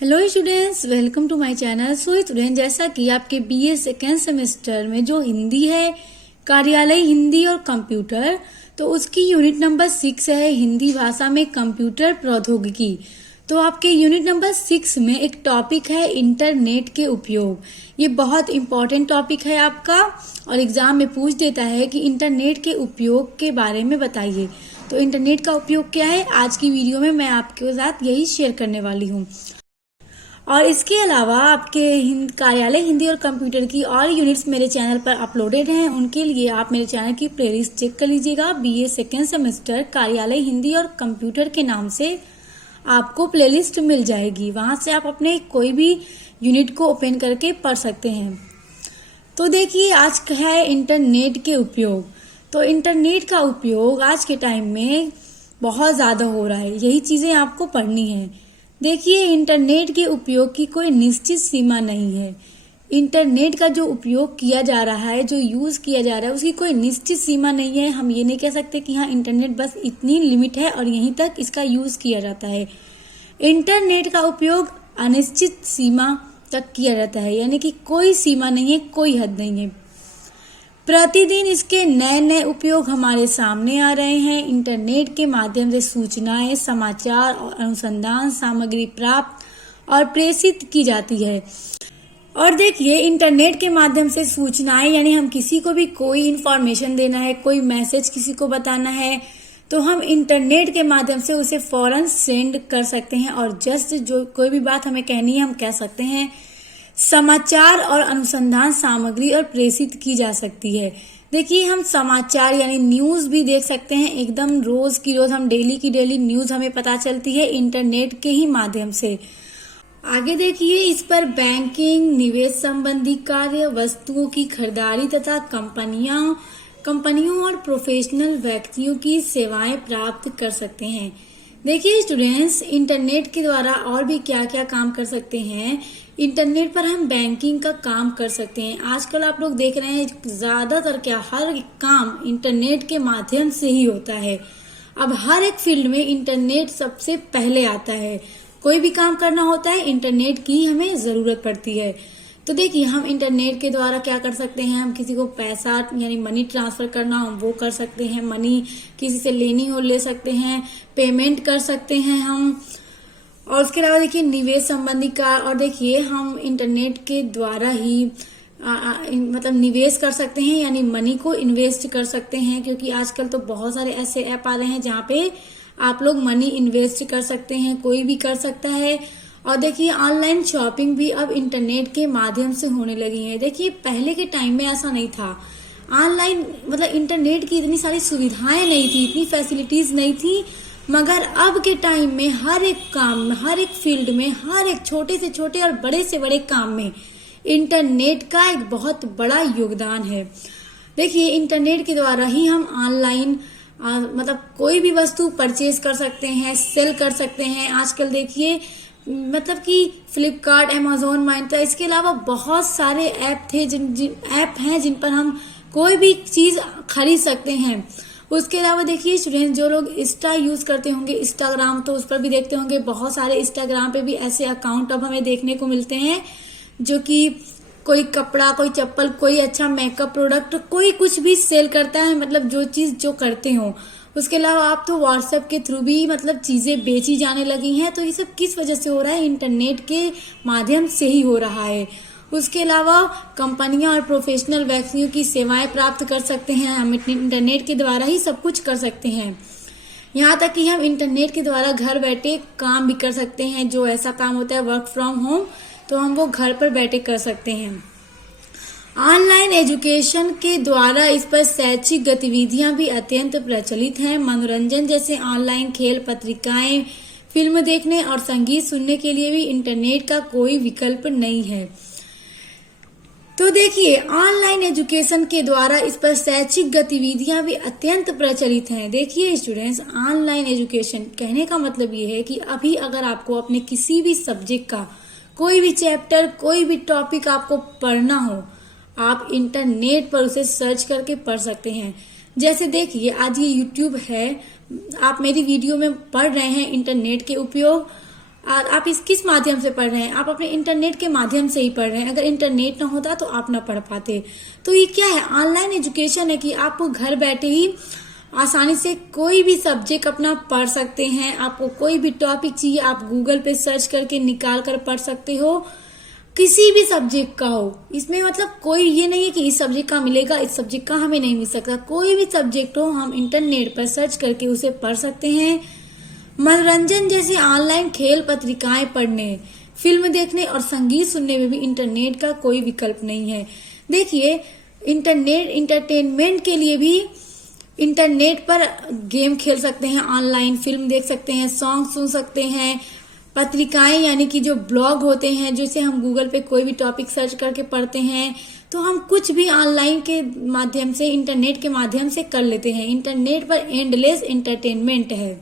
Hello students, welcome to my channel. So student, जैसा कि आपके बीए सेकेंड सेमेस्टर में जो हिंदी है, कार्यालय हिंदी और कंप्यूटर, तो उसकी यूनिट नंबर 6 है हिंदी भाषा में कंप्यूटर प्रौद्योगिकी। तो आपके यूनिट नंबर 6 में एक टॉपिक है इंटरनेट के उपयोग। ये बहुत इंपॉर्टेंट टॉपिक है आपका और एग्जाम में पूछ देता है कि इंटरनेट के उपयोग के बारे में बताइए। तो इंटरनेट का उपयोग क्या है, आज की वीडियो में मैं आपके साथ यही शेयर करने वाली हूँ। और इसके अलावा आपके कार्यालय हिंदी और कंप्यूटर की और यूनिट्स मेरे चैनल पर अपलोडेड हैं। उनके लिए आप मेरे चैनल की प्लेलिस्ट चेक कर लीजिएगा। बीए सेकेंड सेमेस्टर कार्यालय हिंदी और कंप्यूटर के नाम से आपको प्लेलिस्ट मिल जाएगी। वहां से आप अपने कोई भी यूनिट को ओपन करके पढ़ सकते हैं। तो देखिए, आज है इंटरनेट के उपयोग। तो इंटरनेट का उपयोग आज के टाइम में बहुत ज़्यादा हो रहा है, यही चीज़ें आपको पढ़नी है। देखिए, इंटरनेट के उपयोग की कोई निश्चित सीमा नहीं है। इंटरनेट का जो उपयोग किया जा रहा है, जो यूज़ किया जा रहा है, उसकी कोई निश्चित सीमा नहीं है। हम ये नहीं कह सकते कि हाँ, इंटरनेट बस इतनी लिमिट है और यहीं तक इसका यूज़ किया जाता है। इंटरनेट का उपयोग अनिश्चित सीमा तक किया जाता है, यानी कि कोई सीमा नहीं है, कोई हद नहीं है। प्रतिदिन इसके नए नए उपयोग हमारे सामने आ रहे हैं। इंटरनेट के माध्यम से सूचनाएं, समाचार और अनुसंधान सामग्री प्राप्त और प्रेषित की जाती है। और देखिए, इंटरनेट के माध्यम से सूचनाएं, यानी हम किसी को भी कोई इंफॉर्मेशन देना है, कोई मैसेज किसी को बताना है, तो हम इंटरनेट के माध्यम से उसे फौरन सेंड कर सकते हैं और जस्ट जो कोई भी बात हमें कहनी है हम कह सकते हैं। समाचार और अनुसंधान सामग्री और प्रेषित की जा सकती है। देखिए, हम समाचार यानी न्यूज़ भी देख सकते हैं। एकदम रोज की रोज हम डेली की डेली न्यूज़ हमें पता चलती है इंटरनेट के ही माध्यम से। आगे देखिए, इस पर बैंकिंग, निवेश संबंधी कार्य, वस्तुओं की खरीदारी तथा कंपनियों और प्रोफेशनल व्यक्तियों की सेवाएं प्राप्त कर सकते हैं। देखिए स्टूडेंट्स, इंटरनेट के द्वारा और भी क्या क्या काम कर सकते हैं। इंटरनेट पर हम बैंकिंग का काम कर सकते हैं। आजकल आप लोग देख रहे हैं, ज्यादातर क्या हर काम इंटरनेट के माध्यम से ही होता है। अब हर एक फील्ड में इंटरनेट सबसे पहले आता है। कोई भी काम करना होता है, इंटरनेट की हमें जरूरत पड़ती है। तो देखिए, हम इंटरनेट के द्वारा क्या कर सकते हैं। हम किसी को पैसा यानी मनी ट्रांसफर करना हो वो कर सकते हैं, मनी किसी से लेनी हो ले सकते हैं, पेमेंट कर सकते हैं हम। और उसके अलावा देखिए, निवेश संबंधी का, और देखिए हम इंटरनेट के द्वारा ही मतलब निवेश कर सकते हैं, यानी मनी को इन्वेस्ट कर सकते हैं। क्योंकि आजकल तो बहुत सारे ऐसे ऐप आ रहे हैं जहाँ पे आप लोग मनी इन्वेस्ट कर सकते हैं, कोई भी कर सकता है। और देखिए, ऑनलाइन शॉपिंग भी अब इंटरनेट के माध्यम से होने लगी है। देखिए, पहले के टाइम में ऐसा नहीं था। ऑनलाइन मतलब इंटरनेट की इतनी सारी सुविधाएं नहीं थी, इतनी फैसिलिटीज नहीं थी। मगर अब के टाइम में हर एक काम में, हर एक फील्ड में, हर एक छोटे से छोटे और बड़े से बड़े काम में इंटरनेट का एक बहुत बड़ा योगदान है। देखिए, इंटरनेट के द्वारा ही हम ऑनलाइन मतलब कोई भी वस्तु परचेज कर सकते हैं, सेल कर सकते हैं। आजकल देखिए, मतलब कि फ्लिपकार्ट, अमेजोन, माइंत्रा, इसके अलावा बहुत सारे ऐप हैं जिन पर हम कोई भी चीज खरीद सकते हैं। उसके अलावा देखिए स्टूडेंट, जो लोग इंस्टा यूज करते होंगे, इंस्टाग्राम, तो उस पर भी देखते होंगे बहुत सारे इंस्टाग्राम पे भी ऐसे अकाउंट अब हमें देखने को मिलते हैं जो कि कोई कपड़ा, कोई चप्पल, कोई अच्छा मेकअप प्रोडक्ट, कोई कुछ भी सेल करता है, मतलब जो चीज जो करते हो। उसके अलावा आप तो व्हाट्सएप के थ्रू भी मतलब चीजें बेची जाने लगी हैं। तो ये सब किस वजह से हो रहा है, इंटरनेट के माध्यम से ही हो रहा है। उसके अलावा कंपनियां और प्रोफेशनल व्यक्तियों की सेवाएं प्राप्त कर सकते हैं। हम इंटरनेट के द्वारा ही सब कुछ कर सकते हैं। यहाँ तक कि हम इंटरनेट के द्वारा घर बैठे काम भी कर सकते हैं। जो ऐसा काम होता है वर्क फ्रॉम होम, तो हम वो घर पर बैठे कर सकते हैं। ऑनलाइन एजुकेशन के द्वारा इस पर शैक्षिक गतिविधियां भी अत्यंत प्रचलित हैं। मनोरंजन जैसे ऑनलाइन खेल, पत्रिकाएं, फिल्म देखने और संगीत सुनने के लिए भी इंटरनेट का कोई विकल्प नहीं है। तो देखिए, ऑनलाइन एजुकेशन के द्वारा इस पर शैक्षिक गतिविधियां भी अत्यंत प्रचलित हैं। देखिए स्टूडेंट्स, ऑनलाइन एजुकेशन कहने का मतलब ये है कि अभी अगर आपको अपने किसी भी सब्जेक्ट का कोई भी चैप्टर, कोई भी टॉपिक आपको पढ़ना हो, आप इंटरनेट पर उसे सर्च करके पढ़ सकते हैं। जैसे देखिए, आज ये यूट्यूब है, आप मेरी वीडियो में पढ़ रहे हैं इंटरनेट के उपयोग, और आप इस किस माध्यम से पढ़ रहे हैं? आप अपने इंटरनेट के माध्यम से ही पढ़ रहे हैं। अगर इंटरनेट ना होता तो आप ना पढ़ पाते। तो ये क्या है? ऑनलाइन एजुकेशन है कि आप घर बैठे ही आसानी से कोई भी सब्जेक्ट अपना पढ़ सकते हैं। आपको कोई भी टॉपिक चाहिए आप गूगल पे सर्च करके निकाल कर पढ़ सकते हो, किसी भी सब्जेक्ट का हो। इसमें मतलब कोई ये नहीं है कि इस सब्जेक्ट का मिलेगा, इस सब्जेक्ट का हमें नहीं मिल सकता। कोई भी सब्जेक्ट हो हम इंटरनेट पर सर्च करके उसे पढ़ सकते हैं। मनोरंजन जैसे ऑनलाइन खेल, पत्रिकाएं पढ़ने, फिल्म देखने और संगीत सुनने में भी इंटरनेट का कोई विकल्प नहीं है। देखिए, इंटरनेट एंटरटेनमेंट के लिए भी इंटरनेट पर गेम खेल सकते हैं, ऑनलाइन फिल्म देख सकते हैं, सॉन्ग सुन सकते हैं। पत्रिकाएं यानी कि जो ब्लॉग होते हैं, जैसे हम गूगल पे कोई भी टॉपिक सर्च करके पढ़ते हैं, तो हम कुछ भी ऑनलाइन के माध्यम से, इंटरनेट के माध्यम से कर लेते हैं। इंटरनेट पर एंडलेस एंटरटेनमेंट है।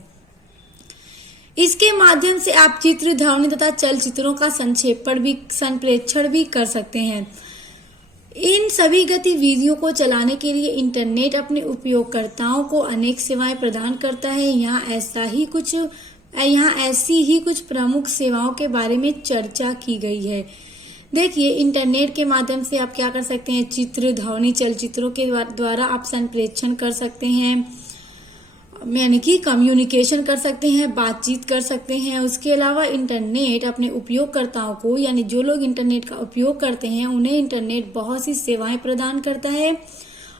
इसके माध्यम से आप चित्र, ध्वनि तथा चलचित्रों का संप्रेषण भी कर सकते हैं। इन सभी गतिविधियों को चलाने के लिए इंटरनेट अपने उपयोगकर्ताओं को अनेक सेवाएं प्रदान करता है। यहाँ ऐसी ही कुछ प्रमुख सेवाओं के बारे में चर्चा की गई है। देखिए, इंटरनेट के माध्यम से आप क्या कर सकते हैं? चित्र, ध्वनि, चलचित्रों के द्वारा आप संप्रेषण कर सकते हैं, यानी कि कम्युनिकेशन कर सकते हैं, बातचीत कर सकते हैं। उसके अलावा इंटरनेट अपने उपयोगकर्ताओं को, यानी जो लोग इंटरनेट का उपयोग करते हैं, उन्हें इंटरनेट बहुत सी सेवाएं प्रदान करता है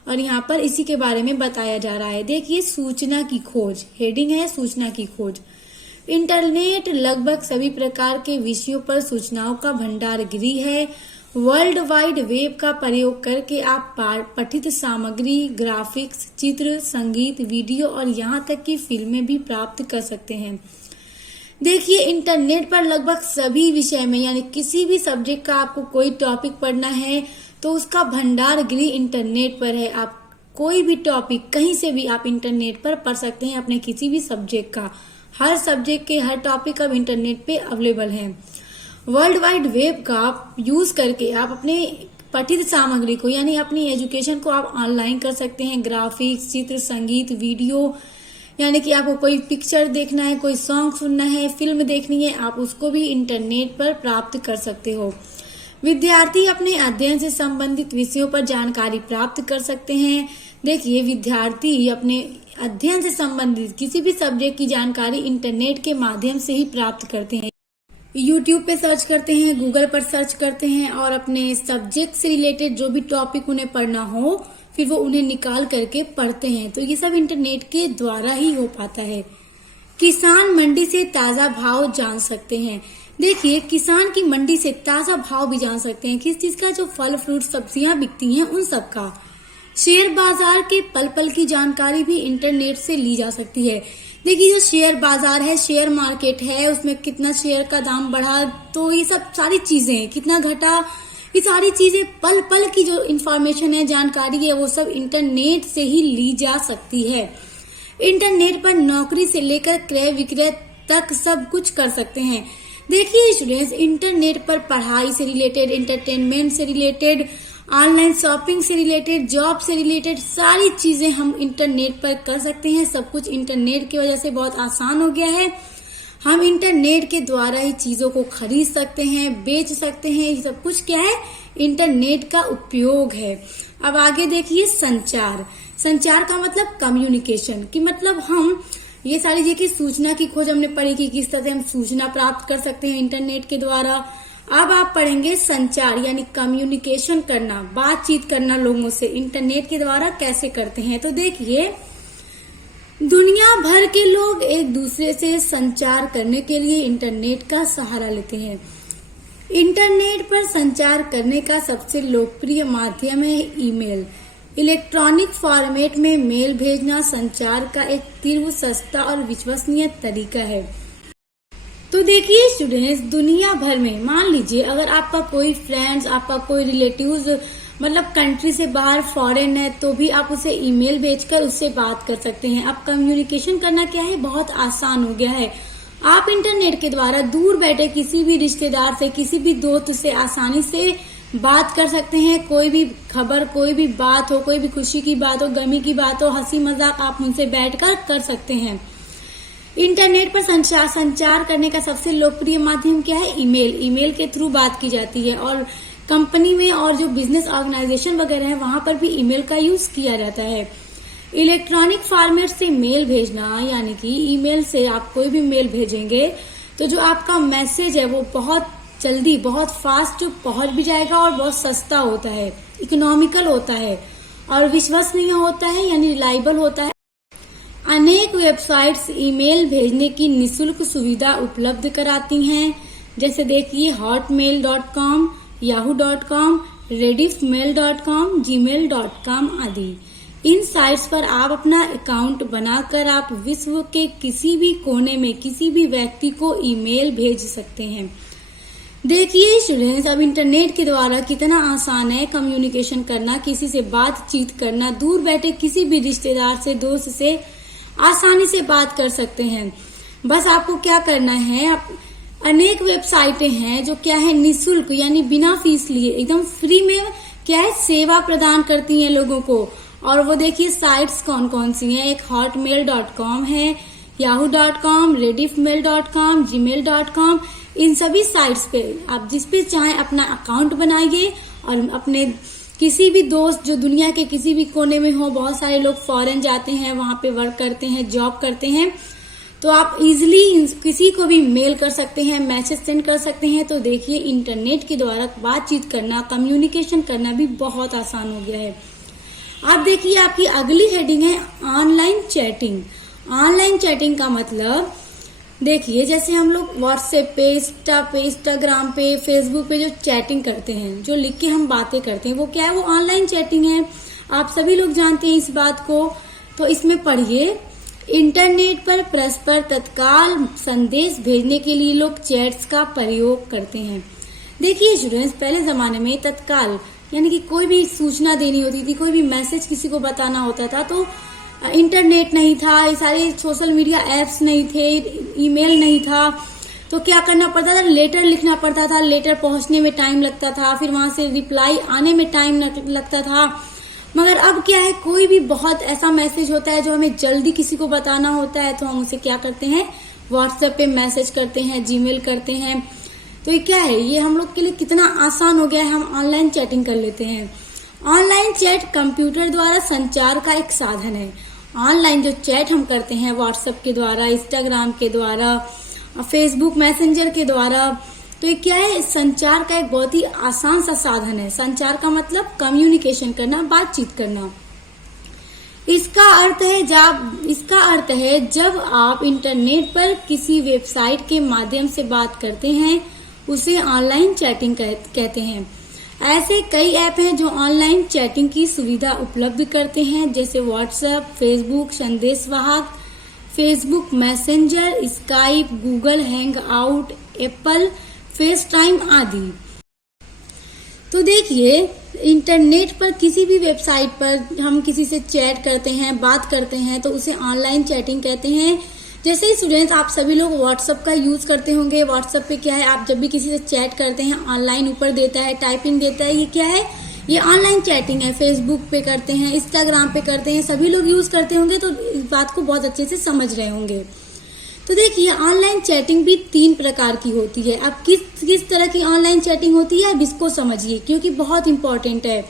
और यहाँ पर इसी के बारे में बताया जा रहा है। देखिए, सूचना की खोज, हेडिंग है सूचना की खोज। इंटरनेट लगभग सभी प्रकार के विषयों पर सूचनाओं का भंडार गृह है। वर्ल्ड वाइड वेब का प्रयोग करके आप पठित सामग्री, ग्राफिक्स, चित्र, संगीत, वीडियो और यहाँ तक कि फिल्में भी प्राप्त कर सकते हैं। देखिए, इंटरनेट पर लगभग सभी विषय में, यानी किसी भी सब्जेक्ट का आपको कोई टॉपिक पढ़ना है तो उसका भंडार गृह इंटरनेट पर है। आप कोई भी टॉपिक कहीं से भी आप इंटरनेट पर पढ़ सकते हैं अपने किसी भी सब्जेक्ट का। हर सब्जेक्ट के हर टॉपिक अब इंटरनेट पे अवेलेबल है। वर्ल्ड वाइड वेब का यूज करके आप अपने पठित सामग्री को, यानी अपनी एजुकेशन को आप ऑनलाइन कर सकते हैं। ग्राफिक्स, चित्र, संगीत, वीडियो, यानी कि आपको कोई पिक्चर देखना है, कोई सॉन्ग सुनना है, फिल्म देखनी है, आप उसको भी इंटरनेट पर प्राप्त कर सकते हो। विद्यार्थी अपने अध्ययन से संबंधित विषयों पर जानकारी प्राप्त कर सकते हैं। देखिए, विद्यार्थी अपने अध्ययन से संबंधित किसी भी सब्जेक्ट की जानकारी इंटरनेट के माध्यम से ही प्राप्त करते हैं। यूट्यूब पे सर्च करते हैं, गूगल पर सर्च करते हैं और अपने सब्जेक्ट से रिलेटेड जो भी टॉपिक उन्हें पढ़ना हो, फिर वो उन्हें निकाल करके पढ़ते हैं। तो ये सब इंटरनेट के द्वारा ही हो पाता है। किसान मंडी से ताजा भाव जान सकते हैं। देखिए, किसान की मंडी से ताजा भाव भी जान सकते हैं। किस चीज का? जो फल, फ्रूट, सब्जियां बिकती हैं उन सब का। शेयर बाजार के पल पल की जानकारी भी इंटरनेट से ली जा सकती है। देखिए, जो शेयर बाजार है, शेयर मार्केट है, उसमें कितना शेयर का दाम बढ़ा, तो ये सब सारी चीजें, कितना घटा, ये सारी चीजें पल पल की जो इंफॉर्मेशन है, जानकारी है, वो सब इंटरनेट से ही ली जा सकती है। इंटरनेट पर नौकरी से लेकर क्रय विक्रय तक सब कुछ कर सकते हैं। देखिए स्टूडेंट्स, इंटरनेट पर पढ़ाई से रिलेटेड, एंटरटेनमेंट से रिलेटेड, ऑनलाइन शॉपिंग से रिलेटेड, जॉब से रिलेटेड सारी चीजें हम इंटरनेट पर कर सकते हैं। सब कुछ इंटरनेट की वजह से बहुत आसान हो गया है। हम इंटरनेट के द्वारा ही चीजों को खरीद सकते हैं, बेच सकते हैं। ये सब कुछ क्या है? इंटरनेट का उपयोग है। अब आगे देखिए, संचार। संचार का मतलब कम्युनिकेशन, कि मतलब हम ये सारी देखिए, सूचना की खोज हमने पढ़ी कि किस तरह से हम सूचना प्राप्त कर सकते हैं इंटरनेट के द्वारा। अब आप पढ़ेंगे संचार, यानी कम्युनिकेशन करना, बातचीत करना लोगों से इंटरनेट के द्वारा कैसे करते हैं। तो देखिए, दुनिया भर के लोग एक दूसरे से संचार करने के लिए इंटरनेट का सहारा लेते हैं। इंटरनेट पर संचार करने का सबसे लोकप्रिय माध्यम है ईमेल। इलेक्ट्रॉनिक फॉर्मेट में मेल भेजना संचार का एक तीव्र, सस्ता और विश्वसनीय तरीका है। तो देखिए स्टूडेंट्स, दुनिया भर में मान लीजिए अगर आपका कोई फ्रेंड्स, आपका कोई रिलेटिव्स मतलब कंट्री से बाहर फॉरेन है, तो भी आप उसे ईमेल भेजकर उससे बात कर सकते हैं। अब कम्युनिकेशन करना क्या है? बहुत आसान हो गया है। आप इंटरनेट के द्वारा दूर बैठे किसी भी रिश्तेदार से, किसी भी दोस्त से आसानी से बात कर सकते हैं। कोई भी खबर, कोई भी बात हो, कोई भी खुशी की बात हो, गमी की बात हो, हंसी मजाक, आप उनसे बैठकर कर सकते हैं। इंटरनेट पर संचार करने का सबसे लोकप्रिय माध्यम क्या है? ईमेल। ईमेल के थ्रू बात की जाती है और कंपनी में और जो बिजनेस ऑर्गेनाइजेशन वगैरह है वहां पर भी ईमेल का यूज किया जाता है। इलेक्ट्रॉनिक फॉर्मेट से मेल भेजना, यानी कि ईमेल से आप कोई भी मेल भेजेंगे तो जो आपका मैसेज है वो बहुत जल्दी, बहुत फास्ट पहुंच भी जाएगा और बहुत सस्ता होता है, इकोनॉमिकल होता है और विश्वसनीय होता है, यानी रिलायबल होता है। अनेक वेबसाइट्स ईमेल भेजने की निशुल्क सुविधा उपलब्ध कराती हैं, जैसे देखिए hotmail.com, yahoo.com, rediffmail.com, gmail.com आदि। इन साइट्स पर आप अपना अकाउंट बनाकर आप विश्व के किसी भी कोने में किसी भी व्यक्ति को ईमेल भेज सकते हैं। देखिए स्टूडेंट्स, अब इंटरनेट के द्वारा कितना आसान है कम्युनिकेशन करना, किसी से बातचीत करना। दूर बैठे किसी भी रिश्तेदार से, दोस्त से आसानी से बात कर सकते हैं। बस आपको क्या करना है, अनेक वेबसाइटें हैं जो क्या है निशुल्क, यानी बिना फीस लिए एकदम फ्री में क्या है सेवा प्रदान करती हैं लोगों को। और वो देखिए साइट्स कौन कौन सी हैं, एक hotmail.com है, yahoo.com, rediffmail.com, gmail.com। इन सभी साइट्स पे आप जिस पे चाहें अपना अकाउंट बनाइए और अपने किसी भी दोस्त जो दुनिया के किसी भी कोने में हो, बहुत सारे लोग फॉरेन जाते हैं, वहां पे वर्क करते हैं, जॉब करते हैं, तो आप इजिली किसी को भी मेल कर सकते हैं, मैसेज सेंड कर सकते हैं। तो देखिए इंटरनेट के द्वारा बातचीत करना, कम्युनिकेशन करना भी बहुत आसान हो गया है। अब देखिए आपकी अगली हेडिंग है ऑनलाइन चैटिंग। ऑनलाइन चैटिंग का मतलब देखिए जैसे हम लोग व्हाट्सएप पे, इंस्टाग्राम पे, फेसबुक पे जो चैटिंग करते हैं, जो लिख के हम बातें करते हैं, वो क्या है? वो ऑनलाइन चैटिंग है। आप सभी लोग जानते हैं इस बात को। तो इसमें पढ़िए, इंटरनेट पर परस्पर तत्काल संदेश भेजने के लिए लोग चैट्स का प्रयोग करते हैं। देखिए स्टूडेंट्स, पहले जमाने में तत्काल यानी कि कोई भी सूचना देनी होती थी, कोई भी मैसेज किसी को बताना होता था, तो इंटरनेट नहीं था, ये सारे सोशल मीडिया एप्स नहीं थे, ईमेल नहीं था, तो क्या करना पड़ता था? लेटर लिखना पड़ता था, लेटर पहुंचने में टाइम लगता था, फिर वहां से रिप्लाई आने में टाइम लगता था। मगर अब क्या है, कोई भी बहुत ऐसा मैसेज होता है जो हमें जल्दी किसी को बताना होता है, तो हम उसे क्या करते हैं? व्हाट्सएप पे मैसेज करते हैं, जीमेल करते हैं। तो ये क्या है, ये हम लोग के लिए कितना आसान हो गया है, हम ऑनलाइन चैटिंग कर लेते हैं। ऑनलाइन चैट कंप्यूटर द्वारा संचार का एक साधन है। ऑनलाइन जो चैट हम करते हैं व्हाट्सएप के द्वारा, इंस्टाग्राम के द्वारा, फेसबुक मैसेंजर के द्वारा, तो ये क्या है? संचार का एक बहुत ही आसान सा साधन है। संचार का मतलब कम्युनिकेशन करना, बातचीत करना। इसका अर्थ है जब आप इंटरनेट पर किसी वेबसाइट के माध्यम से बात करते हैं, उसे ऑनलाइन चैटिंग कहते हैं। ऐसे कई ऐप हैं जो ऑनलाइन चैटिंग की सुविधा उपलब्ध करते हैं, जैसे व्हाट्सएप, फेसबुक संदेशवाहक, Facebook Messenger, Skype, Google hang out, Apple FaceTime आदि। तो देखिए इंटरनेट पर किसी भी वेबसाइट पर हम किसी से चैट करते हैं, बात करते हैं, तो उसे ऑनलाइन चैटिंग कहते हैं। जैसे ही स्टूडेंट्स आप सभी लोग व्हाट्सएप का यूज करते होंगे। व्हाट्सएप पे क्या है, आप जब भी किसी से चैट करते हैं, ऑनलाइन ऊपर देता है, टाइपिंग देता है, ये क्या है? ये ऑनलाइन चैटिंग है। फेसबुक पे करते हैं, इंस्टाग्राम पे करते हैं, सभी लोग यूज करते होंगे, तो इस बात को बहुत अच्छे से समझ रहे होंगे। तो देखिए ऑनलाइन चैटिंग भी 3 प्रकार की होती है। अब किस तरह की ऑनलाइन चैटिंग होती है, अब इसको समझिए, क्योंकि बहुत इंपॉर्टेंट है।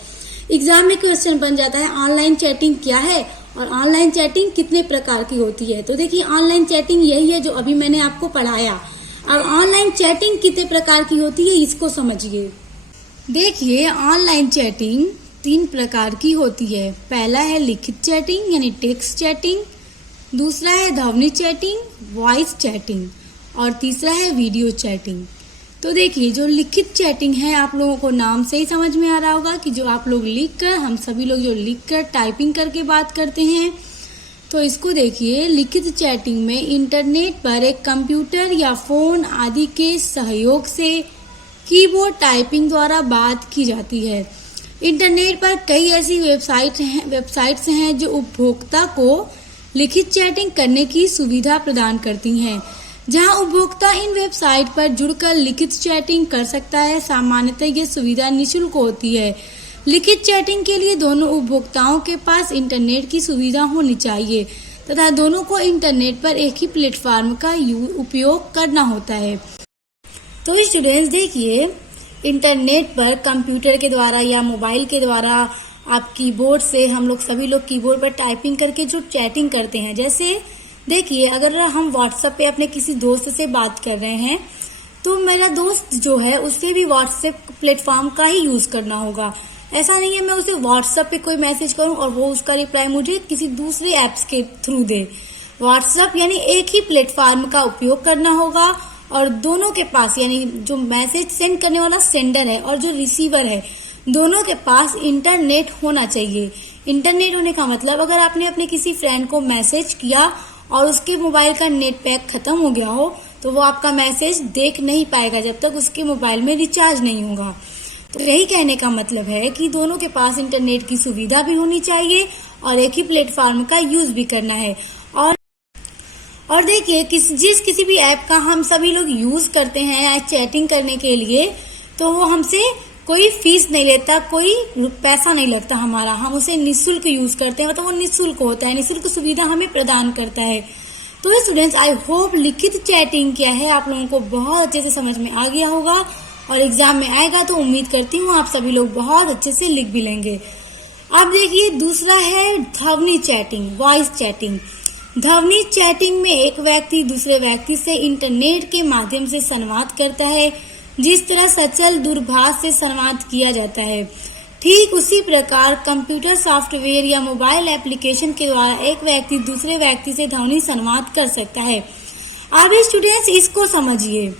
एग्जाम में क्वेश्चन बन जाता है ऑनलाइन चैटिंग क्या है और ऑनलाइन चैटिंग कितने प्रकार की होती है। तो देखिए ऑनलाइन चैटिंग यही है जो अभी मैंने आपको पढ़ाया। अब ऑनलाइन चैटिंग कितने प्रकार की होती है, इसको समझिए। देखिए ऑनलाइन चैटिंग 3 प्रकार की होती है। पहला है लिखित चैटिंग यानी टेक्स्ट चैटिंग, दूसरा है ध्वनि चैटिंग, वॉइस चैटिंग, और तीसरा है वीडियो चैटिंग। तो देखिए जो लिखित चैटिंग है, आप लोगों को नाम से ही समझ में आ रहा होगा कि जो आप लोग लिखकर, हम सभी लोग जो लिखकर टाइपिंग करके बात करते हैं, तो इसको देखिए लिखित चैटिंग में इंटरनेट पर एक कंप्यूटर या फोन आदि के सहयोग से कीबोर्ड टाइपिंग द्वारा बात की जाती है। इंटरनेट पर कई ऐसी वेबसाइट्स हैं जो उपभोक्ता को लिखित चैटिंग करने की सुविधा प्रदान करती हैं, जहां उपभोक्ता इन वेबसाइट पर जुड़कर लिखित चैटिंग कर सकता है। सामान्यतः ये सुविधा निःशुल्क होती है। लिखित चैटिंग के लिए दोनों उपभोक्ताओं के पास इंटरनेट की सुविधा होनी चाहिए, तथा दोनों को इंटरनेट पर एक ही प्लेटफॉर्म का उपयोग करना होता है। तो स्टूडेंट्स देखिए, इंटरनेट पर कंप्यूटर के द्वारा या मोबाइल के द्वारा आप कीबोर्ड से, हम लोग सभी लोग कीबोर्ड पर टाइपिंग करके जो चैटिंग करते हैं, जैसे देखिए अगर हम व्हाट्सएप पे अपने किसी दोस्त से बात कर रहे हैं तो मेरा दोस्त जो है उससे भी व्हाट्सएप प्लेटफॉर्म का ही यूज करना होगा। ऐसा नहीं है मैं उसे व्हाट्सएप पे कोई मैसेज करूं और वो उसका रिप्लाई मुझे किसी दूसरे ऐप्स के थ्रू दे। व्हाट्सएप यानी एक ही प्लेटफॉर्म का उपयोग करना होगा और दोनों के पास, यानी जो मैसेज सेंड करने वाला सेंडर है और जो रिसीवर है, दोनों के पास इंटरनेट होना चाहिए। इंटरनेट होने का मतलब अगर आपने अपने किसी फ्रेंड को मैसेज किया और उसके मोबाइल का नेट पैक खत्म हो गया हो तो वो आपका मैसेज देख नहीं पाएगा जब तक उसके मोबाइल में रिचार्ज नहीं होगा। तो यही कहने का मतलब है कि दोनों के पास इंटरनेट की सुविधा भी होनी चाहिए और एक ही प्लेटफॉर्म का यूज भी करना है। और देखिए किसी भी ऐप का हम सभी लोग यूज करते हैं या चैटिंग करने के लिए, तो वो हमसे कोई फीस नहीं लेता, कोई पैसा नहीं लगता हमारा, हम उसे निःशुल्क यूज करते हैं, मतलब वो निःशुल्क होता है, निःशुल्क सुविधा हमें प्रदान करता है। तो स्टूडेंट्स, आई होप लिखित चैटिंग क्या है आप लोगों को बहुत अच्छे से समझ में आ गया होगा और एग्जाम में आएगा तो उम्मीद करती हूँ आप सभी लोग बहुत अच्छे से लिख भी लेंगे। अब देखिए दूसरा है ध्वनि चैटिंग, वॉइस चैटिंग। ध्वनि चैटिंग में एक व्यक्ति दूसरे व्यक्ति से इंटरनेट के माध्यम से संवाद करता है, जिस तरह सचल दूरभाष से संवाद किया जाता है। ठीक उसी प्रकार कंप्यूटर सॉफ्टवेयर या मोबाइल एप्लीकेशन के द्वारा एक व्यक्ति दूसरे व्यक्ति से ध्वनि संवाद कर सकता है। अब स्टूडेंट्स इसको समझिए,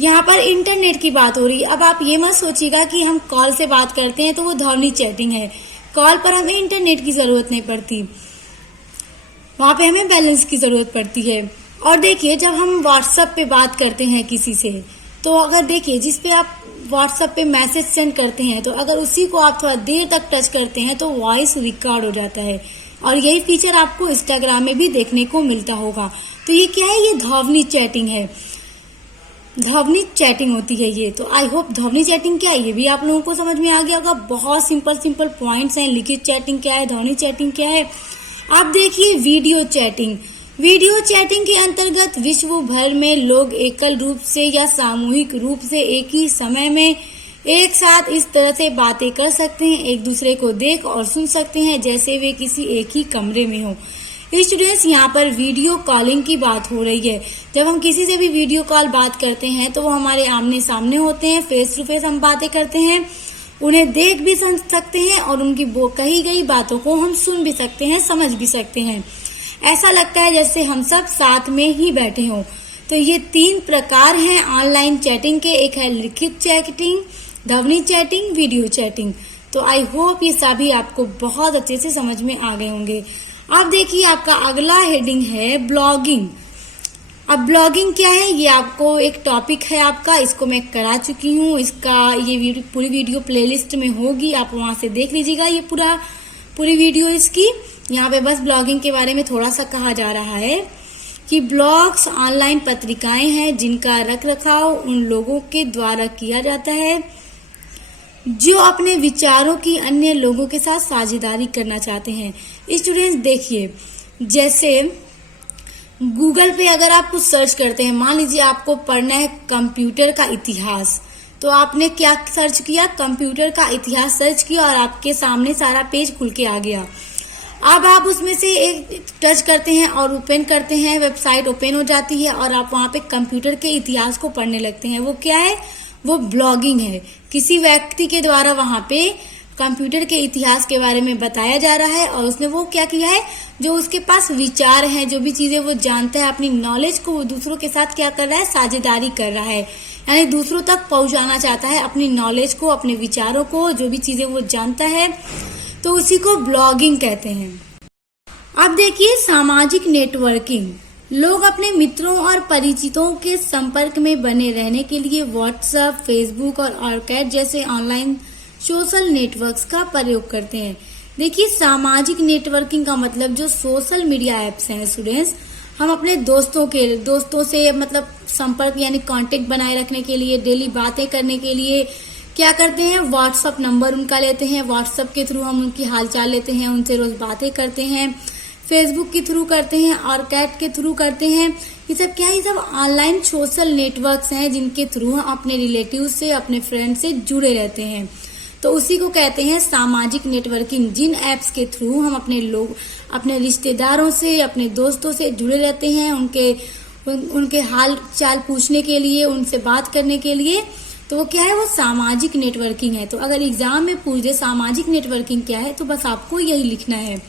यहाँ पर इंटरनेट की बात हो रही है। अब आप ये मत सोचिएगा कि हम कॉल से बात करते हैं तो वो ध्वनि चैटिंग है। कॉल पर हमें इंटरनेट की जरूरत नहीं पड़ती, वहां पे हमें बैलेंस की जरूरत पड़ती है। और देखिए जब हम व्हाट्सएप पे बात करते हैं किसी से, तो अगर देखिए जिस पे आप व्हाट्सएप पे मैसेज सेंड करते हैं, तो अगर उसी को आप थोड़ा देर तक टच करते हैं तो वॉइस रिकॉर्ड हो जाता है। और यही फीचर आपको इंस्टाग्राम में भी देखने को मिलता होगा। तो ये क्या है? ये ध्वनि चैटिंग है, ध्वनि चैटिंग होती है ये। तो आई होप ध्वनि चैटिंग क्या है ये भी आप लोगों को समझ में आ गया होगा। बहुत सिंपल पॉइंट्स हैं। लिखित चैटिंग क्या है, ध्वनि चैटिंग क्या है। आप देखिए वीडियो चैटिंग। वीडियो चैटिंग के अंतर्गत विश्व भर में लोग एकल रूप से या सामूहिक रूप से एक ही समय में एक साथ इस तरह से बातें कर सकते हैं, एक दूसरे को देख और सुन सकते हैं जैसे वे किसी एक ही कमरे में हो। स्टूडेंट्स, यहाँ पर वीडियो कॉलिंग की बात हो रही है। जब हम किसी से भी वीडियो कॉल बात करते हैं तो वो हमारे आमने सामने होते हैं, फेस टू फेस हम बातें करते हैं, उन्हें देख भी सकते हैं और उनकी कही गई बातों को हम सुन भी सकते हैं, समझ भी सकते हैं। ऐसा लगता है जैसे हम सब साथ में ही बैठे हों। तो ये 3 प्रकार हैं ऑनलाइन चैटिंग के। एक है लिखित चैटिंग, ध्वनि चैटिंग, वीडियो चैटिंग। तो आई होप ये सभी आपको बहुत अच्छे से समझ में आ गए होंगे। अब देखिए आपका अगला हेडिंग है ब्लॉगिंग। अब ब्लॉगिंग क्या है ये आपको एक टॉपिक है आपका, इसको मैं करा चुकी हूँ। इसका ये पूरी वीडियो प्लेलिस्ट में होगी, आप वहां से देख लीजिएगा ये पूरी वीडियो इसकी। यहाँ पे बस ब्लॉगिंग के बारे में थोड़ा सा कहा जा रहा है कि ब्लॉग्स ऑनलाइन पत्रिकाएं हैं जिनका रखरखाव उन लोगों के द्वारा किया जाता है जो अपने विचारों की अन्य लोगों के साथ साझेदारी करना चाहते हैं। स्टूडेंट्स देखिए, जैसे गूगल पे अगर आप कुछ सर्च करते हैं, मान लीजिए आपको पढ़ना है कंप्यूटर का इतिहास, तो आपने क्या सर्च किया? कंप्यूटर का इतिहास सर्च किया और आपके सामने सारा पेज खुल के आ गया। अब आप उसमें से एक टच करते हैं और ओपन करते हैं, वेबसाइट ओपन हो जाती है और आप वहां पे कंप्यूटर के इतिहास को पढ़ने लगते हैं। वो क्या है? वो ब्लॉगिंग है। किसी व्यक्ति के द्वारा वहां पे कंप्यूटर के इतिहास के बारे में बताया जा रहा है और उसने वो क्या किया है, जो उसके पास विचार हैं, जो भी चीजें वो जानता है, अपनी नॉलेज को वो दूसरों के साथ क्या कर रहा है? साझेदारी कर रहा है, यानी दूसरों तक पहुंचाना चाहता है अपनी नॉलेज को, अपने विचारों को, जो भी चीजें वो जानता है, तो उसी को ब्लॉगिंग कहते हैं। अब देखिए सामाजिक नेटवर्किंग। लोग अपने मित्रों और परिचितों के संपर्क में बने रहने के लिए व्हाट्सएप, फेसबुक और ऑर्कुट जैसे ऑनलाइन सोशल नेटवर्क्स का प्रयोग करते हैं। देखिए सामाजिक नेटवर्किंग का मतलब जो सोशल मीडिया एप्स हैं स्टूडेंट्स, हम अपने दोस्तों से मतलब संपर्क यानी कांटेक्ट बनाए रखने के लिए, डेली बातें करने के लिए क्या करते हैं? व्हाट्सएप नंबर उनका लेते हैं, व्हाट्सएप के थ्रू हम उनकी हालचाल लेते हैं, उनसे रोज बातें करते हैं, फेसबुक के थ्रू करते हैं और कैट के थ्रू करते हैं। ये सब क्या है, ये सब ऑनलाइन सोशल नेटवर्क्स हैं जिनके थ्रू हम अपने रिलेटिव से, अपने फ्रेंड से जुड़े रहते हैं। तो उसी को कहते हैं सामाजिक नेटवर्किंग। जिन एप्स के थ्रू हम अपने रिश्तेदारों से, अपने दोस्तों से जुड़े रहते हैं, उनके हाल चाल पूछने के लिए, उनसे बात करने के लिए, तो वो क्या है, वो सामाजिक नेटवर्किंग है। तो अगर एग्जाम में पूछ दे सामाजिक नेटवर्किंग क्या है, तो बस आपको यही लिखना है।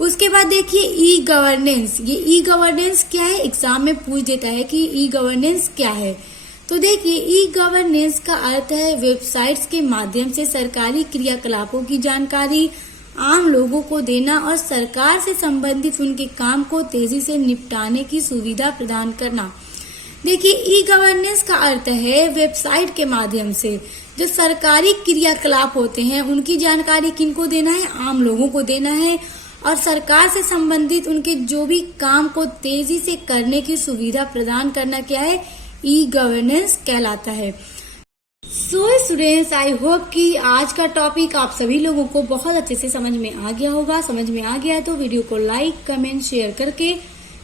उसके बाद देखिए ई गवर्नेंस। ये ई गवर्नेंस क्या है, एग्जाम में पूछ देता है कि ई गवर्नेंस क्या है। तो देखिए ई गवर्नेंस का अर्थ है वेबसाइट्स के माध्यम से सरकारी क्रियाकलापों की जानकारी आम लोगों को देना और सरकार से संबंधित उनके काम को तेजी से निपटाने की सुविधा प्रदान करना। देखिए ई गवर्नेंस का अर्थ है वेबसाइट के माध्यम से जो सरकारी क्रियाकलाप होते हैं उनकी जानकारी किनको देना है, आम लोगों को देना है, और सरकार से संबंधित उनके जो भी काम को तेजी से करने की सुविधा प्रदान करना क्या है, ई गवर्नेंस कहलाता है। सो स्टूडेंट्स, आई होप कि आज का टॉपिक आप सभी लोगों को बहुत अच्छे से समझ में आ गया होगा। समझ में आ गया है तो वीडियो को लाइक, कमेंट, शेयर करके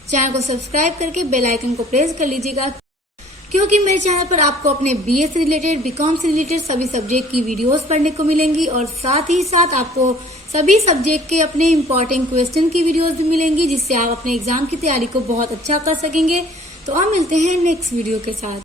चैनल को सब्सक्राइब करके बेल आइकन को प्रेस कर लीजिएगा, क्योंकि मेरे चैनल पर आपको अपने बीए से रिलेटेड, बीकॉम से रिलेटेड सभी सब्जेक्ट की वीडियोस पढ़ने को मिलेंगी और साथ ही साथ आपको सभी सब्जेक्ट के अपने इम्पोर्टेंट क्वेश्चन की वीडियोस भी मिलेंगी, जिससे आप अपने एग्जाम की तैयारी को बहुत अच्छा कर सकेंगे। तो अब मिलते हैं नेक्स्ट वीडियो के साथ।